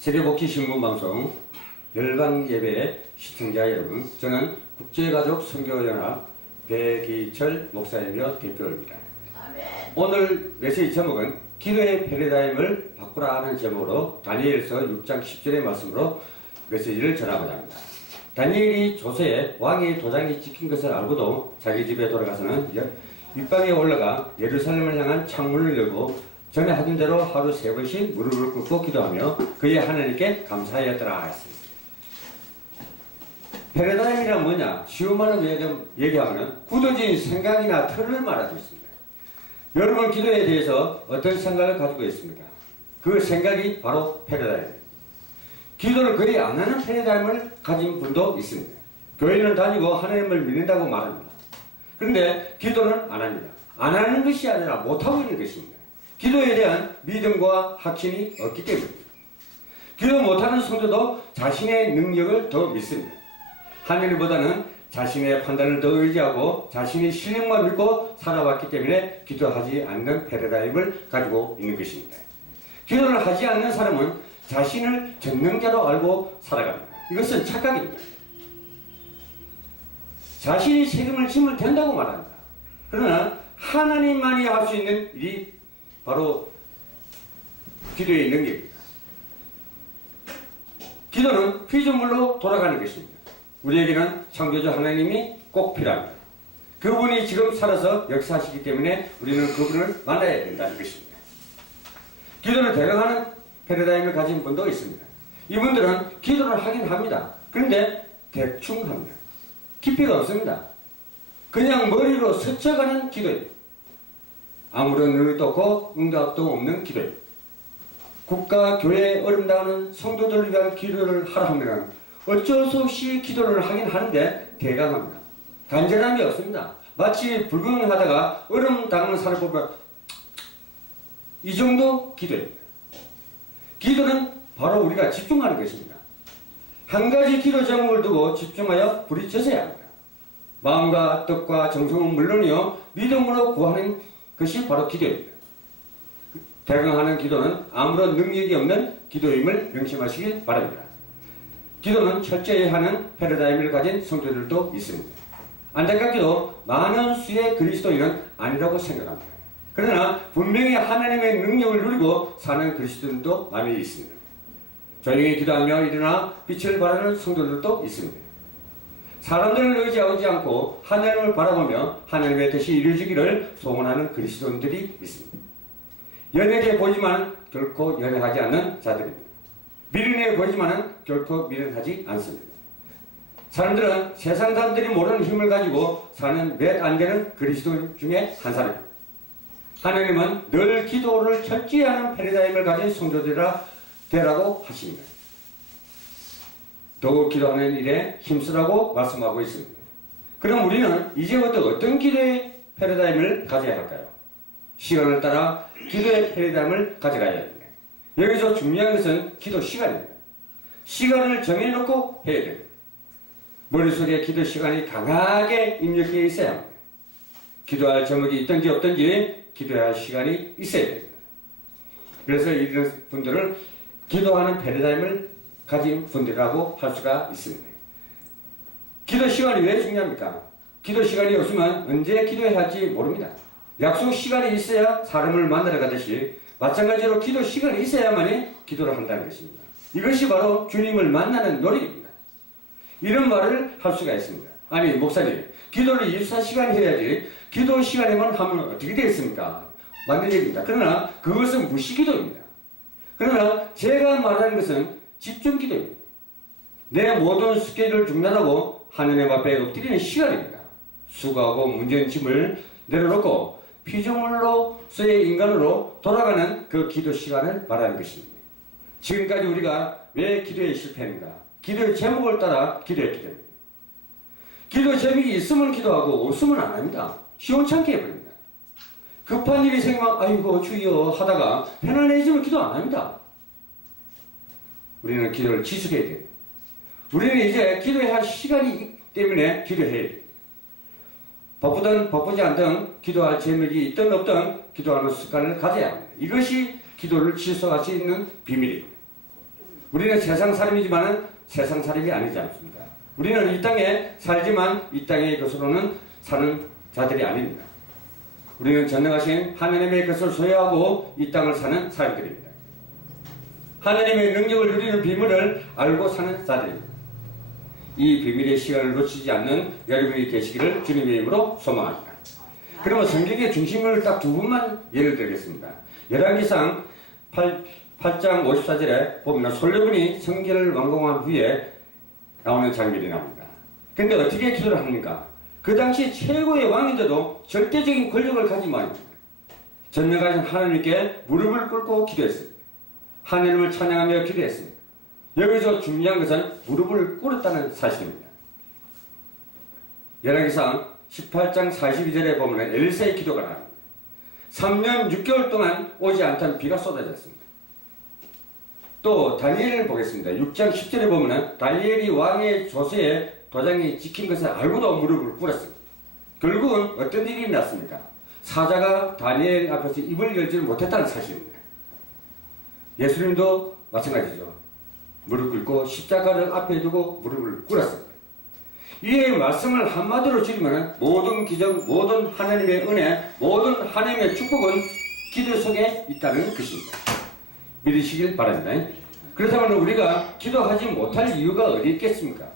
세계복지신문방송 열방예배 시청자 여러분, 저는 국제가족 선교연합 배기철 목사이며 대표입니다. 오늘 메시지 제목은 기도의 패러다임을 바꾸라 하는 제목으로 다니엘서 6장 10절의 말씀으로 메시지를 전하고자 합니다. 다니엘이 조세에 왕의 도장이 찍힌 것을 알고도 자기 집에 돌아가서는 윗방에 올라가 예루살렘을 향한 창문을 열고 전에 하던 대로 하루 3번씩 무릎을 꿇고 기도하며 그의 하나님께 감사하였더라 했습니다. 패러다임이란 뭐냐? 쉬운 말로 얘기하면 굳어진 생각이나 틀을 말하고 있습니다. 여러분 기도에 대해서 어떤 생각을 가지고 있습니까? 그 생각이 바로 패러다임입니다. 기도를 거의 안 하는 패러다임을 가진 분도 있습니다. 교회는 다니고 하나님을 믿는다고 말합니다. 그런데 기도는 안 합니다. 안 하는 것이 아니라 못하고 있는 것입니다. 기도에 대한 믿음과 확신이 없기 때문입니다. 기도 못하는 성도도 자신의 능력을 더 믿습니다. 하나님보다는 자신의 판단을 더 의지하고 자신의 실력만 믿고 살아왔기 때문에 기도하지 않는 패러다임을 가지고 있는 것입니다. 기도를 하지 않는 사람은 자신을 전능자로 알고 살아갑니다. 이것은 착각입니다. 자신이 책임을 지면 된다고 말합니다. 그러나 하나님만이 할 수 있는 일이 바로 기도의 능력입니다. 기도는 피조물로 돌아가는 것입니다. 우리에게는 창조주 하나님이 꼭 필요합니다. 그분이 지금 살아서 역사하시기 때문에 우리는 그분을 만나야 된다는 것입니다. 기도를 대강하는 패러다임을 가진 분도 있습니다. 이분들은 기도를 하긴 합니다. 그런데 대충 합니다. 깊이가 없습니다. 그냥 머리로 스쳐가는 기도입니다. 아무런 의미도 없고 응답도 없는 기도입니다. 국가, 교회에 어른다는 성도들을 위한 기도를 하라 하면 어쩔 수 없이 기도를 하긴 하는데 대강합니다. 간절함이 없습니다. 마치 불경하다가 얼음 당하는 사람을 보면 이 정도 기도입니다. 기도는 바로 우리가 집중하는 것입니다. 한 가지 기도 제목을 두고 집중하여 부딪혀서야 합니다. 마음과 뜻과 정성은 물론이요 믿음으로 구하는 것이 바로 기도입니다. 대강하는 기도는 아무런 능력이 없는 기도임을 명심하시길 바랍니다. 기도는 철저히 하는 패러다임을 가진 성도들도 있습니다. 안타깝게도 많은 수의 그리스도인은 아니라고 생각합니다. 그러나 분명히 하나님의 능력을 누리고 사는 그리스도인도 많이 있습니다. 조용히 기도하며 일어나 빛을 발하는 성도들도 있습니다. 사람들을 의지하지 않고 하나님을 바라보며 하나님의 뜻이 이루어지기를 소원하는 그리스도인들이 있습니다. 연약해 보이지만 결코 연약하지 않는 자들입니다. 미련해 보이지만 결코 미련하지 않습니다. 사람들은 세상 사람들이 모르는 힘을 가지고 사는 몇 안 되는 그리스도인 중에 한 사람입니다. 하나님은 늘 기도를 철저히 하는 패러다임을 가진 성도들이라 되라고 하십니다. 더욱 기도하는 일에 힘쓰라고 말씀하고 있습니다. 그럼 우리는 이제부터 어떤 기도의 패러다임을 가져야 할까요? 시간을 따라 기도의 패러다임을 가져가야 합니다. 여기서 중요한 것은 기도 시간입니다. 시간을 정해놓고 해야 됩니다. 머릿속에 기도 시간이 강하게 입력되어 있어야 합니다. 기도할 제목이 있든지 없든지 기도해야 할 시간이 있어야 됩니다. 그래서 이런 분들을 기도하는 패러다임을 가진 분들이라고 할 수가 있습니다. 기도 시간이 왜 중요합니까? 기도 시간이 없으면 언제 기도해야 할지 모릅니다. 약속 시간이 있어야 사람을 만나러 가듯이 마찬가지로 기도 시간이 있어야만이 기도를 한다는 것입니다. 이것이 바로 주님을 만나는 노력입니다. 이런 말을 할 수가 있습니다. 아니 목사님, 기도를 24시간 해야지 기도 시간에만 하면 어떻게 되겠습니까? 맞는 얘기입니다. 그러나 그것은 무시기도입니다. 그러나 제가 말하는 것은 집중기도입니다. 내 모든 스케줄을 중단하고 하느님 앞에 엎드리는 시간입니다. 수고하고 문제는 짐을 내려놓고 피조물로서의 인간으로 돌아가는 그 기도 시간을 말하는 것입니다. 지금까지 우리가 왜 기도에 실패합니까? 기도의 제목을 따라 기도했기 때문입니다. 기도 제목이 있으면 기도하고 없으면 안 합니다. 시원찮게 해버립니다. 급한 일이 생기면 아이고 주여 하다가 편안해지면 기도 안 합니다. 우리는 기도를 지속해야 돼요. 우리는 이제 기도해야 할 시간이 있기 때문에 기도해야 돼요. 바쁘든 바쁘지 않든 기도할 제목이 있든 없든 기도하는 습관을 가져야 합니다. 이것이 기도를 지속할 수 있는 비밀입니다. 우리는 세상 사람이지만 세상 사람이 아니지 않습니다. 우리는 이 땅에 살지만 이 땅의 것으로는 사는 자들이 아닙니다. 우리는 전능하신 하나님의 것을 소유하고 이 땅을 사는 사람들입니다. 하나님의 능력을 누리는 비밀을 알고 사는 자들입니다. 이 비밀의 시간을 놓치지 않는 여러분이 되시기를 주님의 이름으로 소망합니다. 그러면 성경의 중심을 딱 두 분만 예를 들겠습니다. 열왕기상 8장 54절에 보면 솔로몬이 성전을 완공한 후에 나오는 장면이 나옵니다. 근데 어떻게 기도를 합니까? 그 당시 최고의 왕인데도 절대적인 권력을 가지만 전능하신 하나님께 무릎을 꿇고 기도했습니다. 하나님을 찬양하며 기도했습니다. 여기서 중요한 것은 무릎을 꿇었다는 사실입니다. 열왕기상 18장 42절에 보면 엘리사의 기도가 나옵니다. 3년 6개월 동안 오지 않던 비가 쏟아졌습니다. 또 다니엘을 보겠습니다. 6장 10절에 보면 다니엘이 왕의 조서에 도장이 찍힌 것을 알고도 무릎을 꿇었습니다. 결국은 어떤 일이 났습니까? 사자가 다니엘 앞에서 입을 열지를 못했다는 사실입니다. 예수님도 마찬가지죠. 무릎 꿇고 십자가를 앞에 두고 무릎을 꿇었습니다. 이 말씀을 한마디로 줄이면 모든 기적, 모든 하나님의 은혜, 모든 하나님의 축복은 기도 속에 있다는 것입니다. 믿으시길 바랍니다. 그렇다면 우리가 기도하지 못할 이유가 어디 있겠습니까?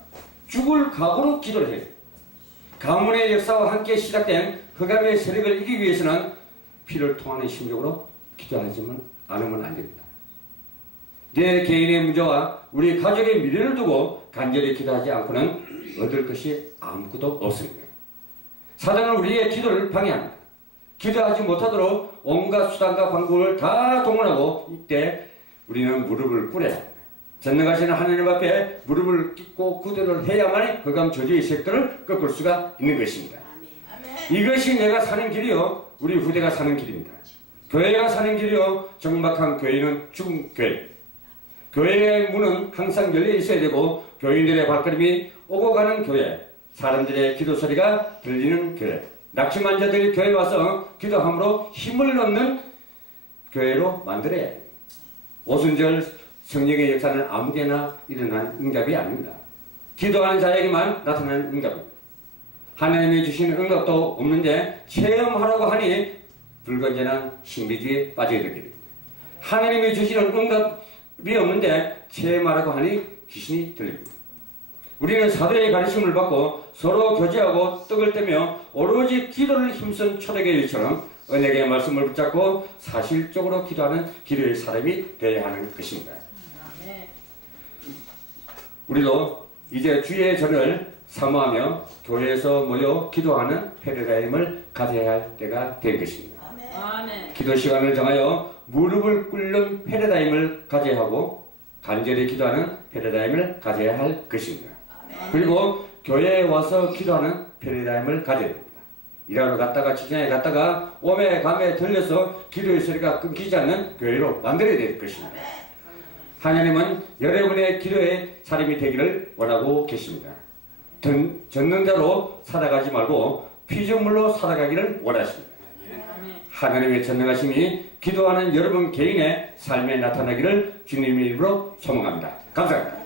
죽을 각오로 기도를 해요. 가문의 역사와 함께 시작된 흑암의 세력을 이기기 위해서는 피를 통하는 심정으로 기도하지만 않으면 안 됩니다. 내 개인의 문제와 우리 가족의 미래를 두고 간절히 기도하지 않고는 얻을 것이 아무것도 없습니다. 사단은 우리의 기도를 방해합니다. 기도하지 못하도록 온갖 수단과 방법을 다 동원하고 이때 우리는 무릎을 꿇어야 합니다. 전능하신 하나님 앞에 무릎을 꿇고 기도를 해야만 흑암 저주의 색들을 꺾을 수가 있는 것입니다. 이것이 내가 사는 길이요, 우리 후대가 사는 길입니다. 교회가 사는 길이요, 정막한 교회는 죽은 교회. 교회의 문은 항상 열려 있어야 되고 교인들의 발걸음이 오고 가는 교회, 사람들의 기도 소리가 들리는 교회, 낙심한 자들이 교회에 와서 기도함으로 힘을 얻는 교회로 만들어야 해요. 오순절 성령의 역사는 아무데나 일어난 응답이 아닙니다. 기도하는 자에게만 나타나는 응답입니다. 하나님이 주시는 응답도 없는데 체험하라고 하니 불건전한 신비주의에 빠져야 되겠습니다. 하나님이 주시는 응답이 없는데 체험하라고 하니 귀신이 들립니다. 우리는 사도의 가르침을 받고 서로 교제하고 떡을 떼며 오로지 기도를 힘쓴 초대교회 일처럼 은혜의 말씀을 붙잡고 사실적으로 기도하는 기도의 사람이 되어야 하는 것입니다. 우리도 이제 주의 전을 사모하며 교회에서 모여 기도하는 패러다임을 가져야 할 때가 된 것입니다. 기도 시간을 정하여 무릎을 꿇는 패러다임을 가져야 하고 간절히 기도하는 패러다임을 가져야 할 것입니다. 그리고 교회에 와서 기도하는 패러다임을 가져야 됩니다. 일하러 갔다가 직장에 갔다가 오매 감에 들려서 기도의 소리가 끊기지 않는 교회로 만들어야 될 것입니다. 하나님은 여러분의 기도의 사람이 되기를 원하고 계십니다. 전능자로 살아가지 말고 피조물로 살아가기를 원하십니다. 하나님의 전능하심이 기도하는 여러분 개인의 삶에 나타나기를 주님의 이름으로 소망합니다. 감사합니다.